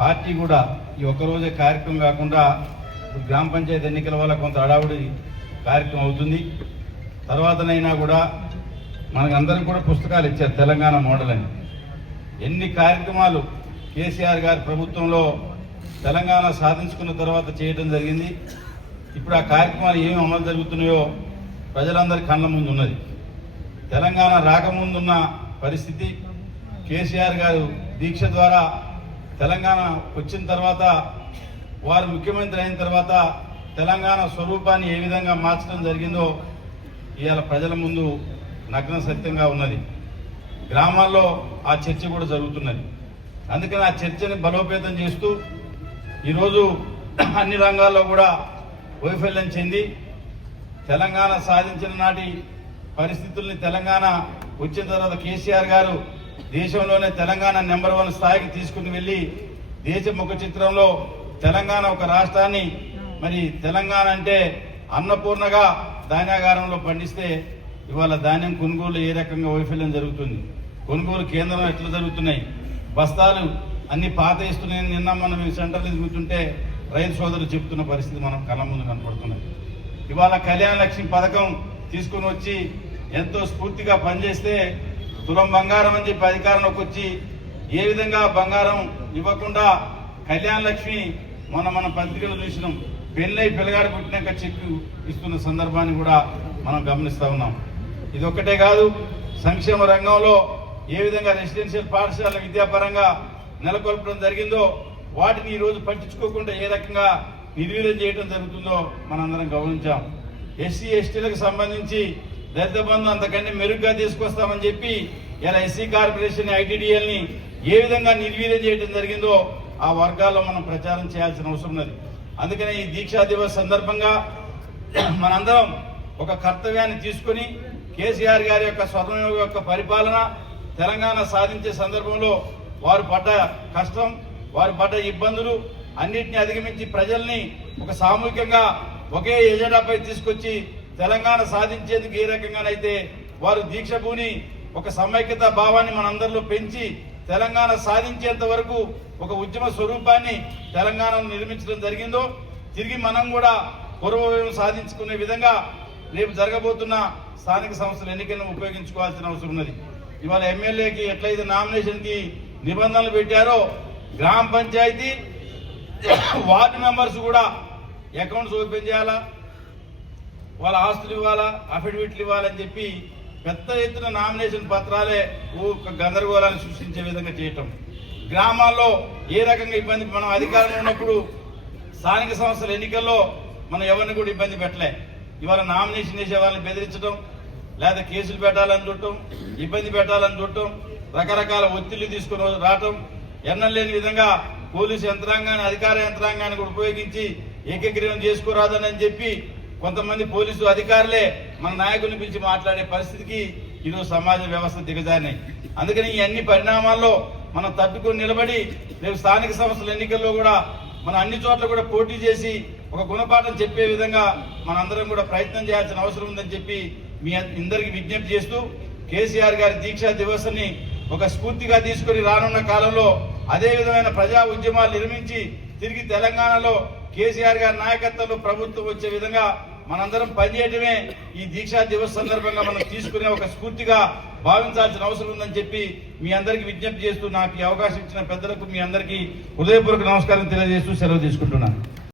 Party కూడా ఈ ఒక్కరోజే కార్యక్రమం కాకుండా గ్రామ పంచాయతీ ఎన్నికల వల్ల కొంత హడావుడి కార్యక్రమం అవుతుంది. తర్వాతనైనా కూడా మనకందరికి కూడా పుస్తకాలు ఇచ్చారు తెలంగాణ మోడల్ అని. ఎన్ని కార్యక్రమాలు కేసీఆర్ గారి ప్రభుత్వంలో తెలంగాణ సాధించుకున్న తర్వాత చేయడం జరిగింది. ఇప్పుడు ఆ కార్యక్రమాలు ఏమి అమలు జరుగుతున్నాయో ప్రజలందరి కళ్ళ ముందు ఉన్నది తెలంగాణ రాకముందున్న పరిస్థితి కేసీఆర్ గారు దీక్ష ద్వారా తెలంగాణ వచ్చిన తర్వాత వారు ముఖ్యమంత్రి అయిన తర్వాత తెలంగాణ స్వరూపాన్ని ఏ విధంగా మార్చడం జరిగిందో ఇవాళ ప్రజల ముందు నగ్న సత్యంగా ఉన్నది. గ్రామాల్లో ఆ చర్చ కూడా జరుగుతున్నది. అందుకని ఆ చర్చని బలోపేతం చేస్తూ ఈరోజు అన్ని రంగాల్లో కూడా వైఫల్యం చెంది తెలంగాణ సాధించిన నాటి పరిస్థితుల్ని తెలంగాణ వచ్చిన తర్వాత కేసీఆర్ గారు దేశంలోనే తెలంగాణ నెంబర్ వన్ స్థాయికి తీసుకుని వెళ్ళి దేశ ముఖ చిత్రంలో తెలంగాణ ఒక రాష్ట్రాన్ని మరి తెలంగాణ అంటే అన్నపూర్ణగా ధాన్యాగారంలో పండిస్తే ఇవాళ ధాన్యం కొనుగోలు ఏ రకంగా వైఫల్యం జరుగుతుంది? కొనుగోలు కేంద్రం ఎట్లా జరుగుతున్నాయి? బస్తాలు అన్ని పాత ఇస్తున్నాయి నిన్న మనం ఈ సెంటర్లో తిరుగుతుంటే రైతు సోదరులు చెప్తున్న పరిస్థితి మనం కళ్ళ ముందు కనపడుతున్నది. ఇవాళ కళ్యాణ లక్ష్మి పథకం తీసుకుని వచ్చి ఎంతో స్ఫూర్తిగా పనిచేస్తే తులం బంగారం అని చెప్పి అధికారంలోకి వచ్చి ఏ విధంగా బంగారం ఇవ్వకుండా కళ్యాణ లక్ష్మి మన మన పత్రికలు చూసినాం. పెళ్ళై పిల్లగాడు పుట్టినాక చెక్కు ఇస్తున్న సందర్భాన్ని కూడా మనం గమనిస్తూ ఉన్నాం. ఇది ఒక్కటే కాదు సంక్షేమ రంగంలో ఏ విధంగా రెసిడెన్షియల్ పాఠశాల విద్యాపరంగా నెలకొల్పడం జరిగిందో వాటిని ఈరోజు పట్టించుకోకుండా ఏ రకంగా నిర్వీర్యం చేయడం జరుగుతుందో మనందరం గమనించాం. ఎస్సీ ఎస్టీలకు సంబంధించి దళిత బంధు అంతకంటే మెరుగ్గా తీసుకొస్తామని చెప్పి ఇలా ఎస్సీ కార్పొరేషన్ ఐటీడీఎల్ని ఏ విధంగా నిర్వీర్యం చేయడం జరిగిందో ఆ వర్గాల్లో మనం ప్రచారం చేయాల్సిన అవసరం ఉన్నది. అందుకనే ఈ దీక్షా దివస్ సందర్భంగా మనందరం ఒక కర్తవ్యాన్ని తీసుకొని కేసీఆర్ గారి యొక్క స్వర్ణయుగ యొక్క పరిపాలన తెలంగాణ సాధించే సందర్భంలో వారు పడ్డ కష్టం వారు పడ్డ ఇబ్బందులు అన్నిటిని అధిగమించి ప్రజల్ని ఒక సామూహికంగా ఒకే ఎజెండాపై తీసుకొచ్చి తెలంగాణ సాధించేందుకు ఏ రకంగానైతే వారు దీక్ష పూని ఒక సమైక్యత భావాన్ని మనందరిలో పెంచి తెలంగాణ సాధించేంత వరకు ఒక ఉద్యమ స్వరూపాన్ని తెలంగాణను నిర్మించడం జరిగిందో తిరిగి మనం కూడా పూర్వవ్యం సాధించుకునే విధంగా రేపు జరగబోతున్న స్థానిక సంస్థల ఎన్నికలను ఉపయోగించుకోవాల్సిన అవసరం ఉన్నది. ఇవాళ ఎమ్మెల్యేకి ఎట్లయితే నామినేషన్కి నిబంధనలు పెట్టారో గ్రామ పంచాయతీ వార్డు మెంబర్స్ కూడా అకౌంట్స్ ఓపెన్ చేయాలా? వాళ్ళ ఆస్తులు ఇవ్వాలా అఫిడవిట్లు ఇవ్వాలని చెప్పి పెద్ద ఎత్తున నామినేషన్ పత్రాలే ఒక గందరగోళాన్ని సృష్టించే విధంగా చేయటం. గ్రామాల్లో ఏ రకంగా ఇబ్బంది మనం అధికారంలో ఉన్నప్పుడు స్థానిక సంస్థల ఎన్నికల్లో మనం ఎవరిని కూడా ఇబ్బంది పెట్టలే. ఇవాళ నామినేషన్ చేసే వాళ్ళని బెదిరించడం లేదా కేసులు పెట్టాలని చూడటం ఇబ్బంది పెట్టాలని చూడటం రకరకాల ఒత్తిళ్ళు తీసుకుని రావటం ఎన్నలేని విధంగా పోలీసు యంత్రాంగాన్ని అధికార యంత్రాంగాన్ని కూడా ఉపయోగించి ఏకగ్రీవం చేసుకోరాదని చెప్పి కొంతమంది పోలీసు అధికారులే మన నాయకుని పిలిచి మాట్లాడే పరిస్థితికి ఈరోజు సమాజ వ్యవస్థ దిగజారినాయి అందుకని ఈ అన్ని పరిణామాల్లో మనం తట్టుకుని నిలబడి రేపు స్థానిక సంస్థల ఎన్నికల్లో కూడా మనం అన్ని చోట్ల కూడా పోటీ చేసి ఒక గుణపాఠం చెప్పే విధంగా మనందరం కూడా ప్రయత్నం చేయాల్సిన అవసరం ఉందని చెప్పి మీ అందరికి విజ్ఞప్తి చేస్తూ కేసీఆర్ గారి దీక్షా దివస్ని ఒక స్ఫూర్తిగా తీసుకొని రానున్న కాలంలో అదే విధమైన ప్రజా ఉద్యమాలు నిర్మించి తిరిగి తెలంగాణలో కేసీఆర్ గారి నాయకత్వంలో ప్రభుత్వం వచ్చే విధంగా మనందరం పనిచేయటమే ఈ దీక్షా దివస్ సందర్భంగా మనం తీసుకునే ఒక స్ఫూర్తిగా భావించాల్సిన అవసరం ఉందని చెప్పి మీ అందరికి విజ్ఞప్తి చేస్తూ నాకు ఈ అవకాశం ఇచ్చిన పెద్దలకు మీ అందరికీ హృదయపూర్వక నమస్కారం తెలియజేస్తూ సెలవు తీసుకుంటున్నాను.